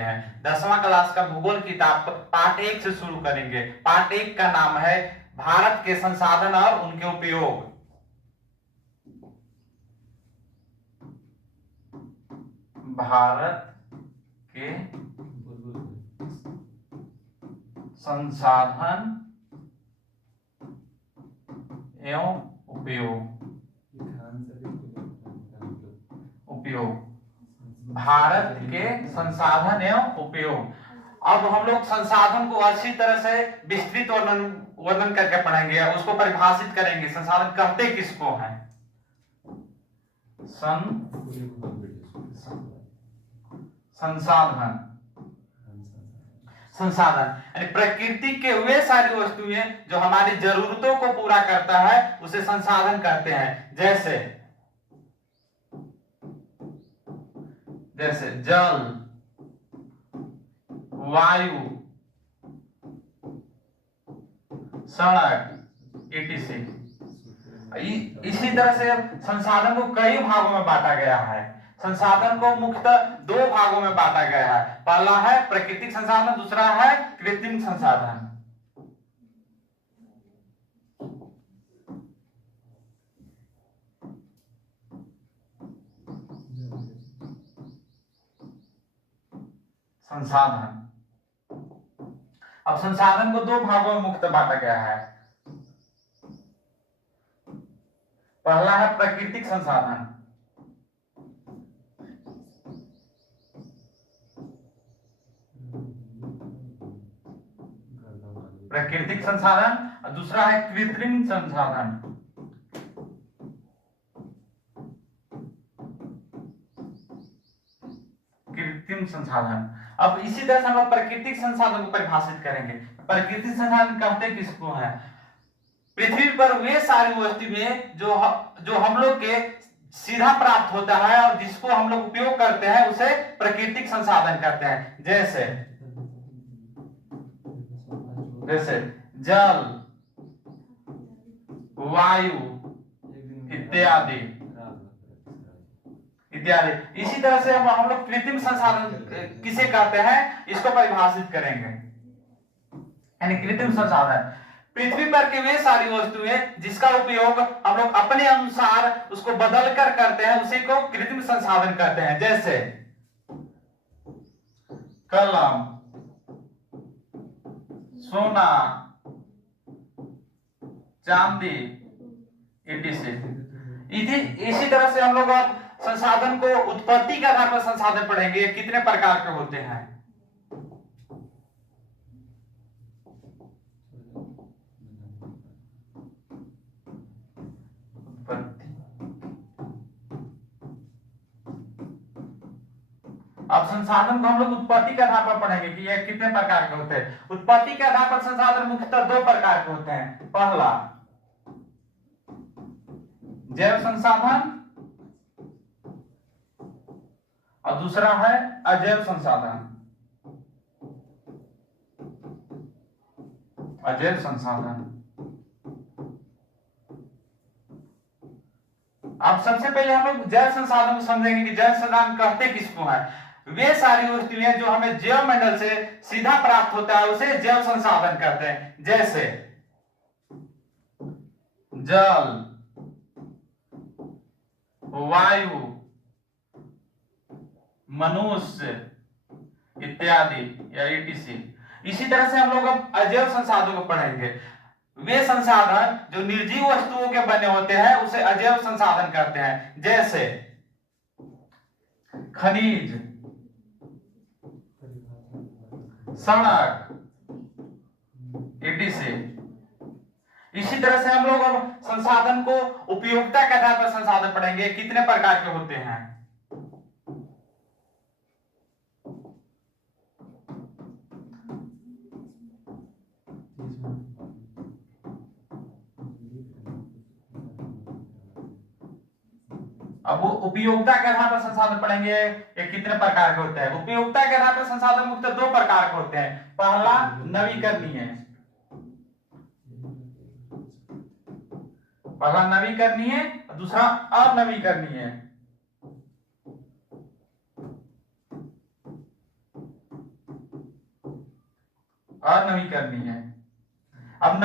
हैं। 10वां क्लास का भूगोल किताब पार्ट 1 से शुरू करेंगे। पार्ट 1 का नाम है भारत के संसाधन और उनके उपयोग। भारत के संसाधन एवं उपयोग भारत के संसाधन एवं उपयोग। अब हम लोग संसाधन को अच्छी तरह से विस्तृत वर्णन करके पढ़ेंगे, उसको परिभाषित करेंगे। संसाधन कहते किसको हैं? संसाधन यानी प्रकृति के वे सारी वस्तुएं जो हमारी जरूरतों को पूरा करता है उसे संसाधन कहते हैं। जैसे जल, वायु, सड़क, etc। इसी तरह से संसाधन को कई भागों में बांटा गया है। संसाधन को मुख्यतः 2 भागों में बांटा गया है। पहला है प्राकृतिक संसाधन, दूसरा है कृत्रिम संसाधन। अब संसाधन को 2 भागों में मुख्यतः बांटा गया है। पहला है प्राकृतिक संसाधन। प्राकृतिक संसाधन और दूसरा है कृत्रिम संसाधन। कृत्रिम संसाधन। अब इसी तरह से हम लोग प्राकृतिक संसाधन को परिभाषित करेंगे। प्राकृतिक संसाधन कहते किसको है? पृथ्वी पर वे सारी वस्तुएं जो हम लोग के सीधा प्राप्त होता है और जिसको हम लोग उपयोग करते हैं उसे प्राकृतिक संसाधन कहते हैं। जैसे जल, वायु इत्यादि। इसी तरह से हम लोग कृत्रिम संसाधन किसे कहते हैं इसको परिभाषित करेंगे। यानी कृत्रिम संसाधन पृथ्वी पर की वे सारी वस्तुएं जिसका उपयोग हम लोग अपने अनुसार उसको बदल कर करते हैं, उसी को कृत्रिम संसाधन कहते हैं। जैसे कलम, सोना, चांदी, etc। इसी तरह से हम लोग संसाधन को उत्पत्ति के आधार पर संसाधन पढ़ेंगे। कितने प्रकार के होते हैं? अब संसाधन को हम लोग उत्पत्ति के आधार पर पढ़ेंगे कि ये कितने प्रकार के होते हैं। उत्पत्ति के आधार पर संसाधन मुख्यतः 2 प्रकार के होते हैं। पहला जैव संसाधन और दूसरा है अजैव संसाधन। अजैव संसाधन। अब सबसे पहले हम लोग जैव संसाधन को समझेंगे कि जैव संसाधन कहते किसको है। वे सारी वस्तुएं जो हमें जैव मंडल से सीधा प्राप्त होता है उसे जैव संसाधन कहते हैं। जैसे जल, वायु, मनुष्य इत्यादि या etc। इसी तरह से हम लोग अब अजैव संसाधनों को पढ़ेंगे। वे संसाधन जो निर्जीव वस्तुओं के बने होते हैं उसे अजैव संसाधन कहते हैं। जैसे खनिज, सड़क etc। इसी तरह से हम लोग अब संसाधन को उपयोगिता के आधार पर संसाधन पढ़ेंगे। कितने प्रकार के होते हैं? अब वो उपयोगिता के आधार पर संसाधन पढ़ेंगे। ये कितने प्रकार के होते हैं? उपयोगिता के आधार पर संसाधन मुख्यतः 2 प्रकार के होते हैं। पहला नवीकरणीय, दूसरा अनवीकरणीय। और नवीकरणीय है। अब